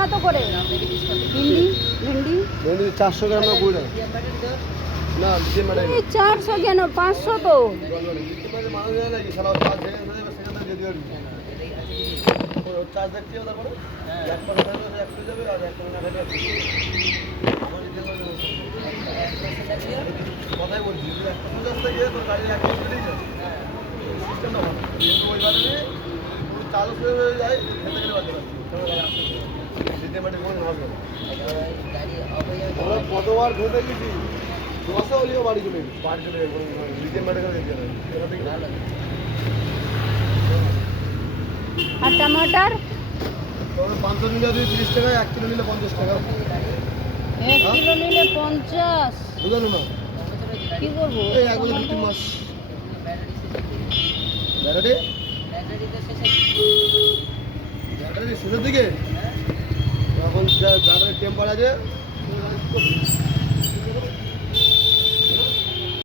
কত করে? ভিন্ডি ভিন্ডি ভেন্ডি 400 গ্রাম না 20 না লিথিয়াম ব্যাটারি এই 400 কেন 500 তো। মানুষ জানে নাকি সারা চার্জ হয়ে যাবে সেটা দিয়ে দিও চার্জ দেখতে হবে তারপরে একটা যাবে আর একটা না খালি কথাই বলছি একটা পঞ্চাশ থেকে তোর গাড়ি এক বছর দিয়ে যাবে সিস্টেমটা ভালো কিন্তু ওই বারে পুরো চালু হয়ে যায় খেতে গেলে বাদ পারছি লিথিয়াম ব্যাটারি কোনো হবে না আমরা কতবার ঘুরতে গেছি দশে হলেও বাড়ি চলে লিথিয়াম ব্যাটারি দিতে হবে এখান থেকে ভালো আর টমাটার? তবে 500 নিলে 30 টাকা 1 কিলো নিলে 50 টাকা 1 কিলো নিলে 50। বুঝলো না কি করব? এই 1 বছর 3 মাস ব্যাটারি ব্যাটারি শেষের দিকে এখন ব্যাটারি টেম্পার আছে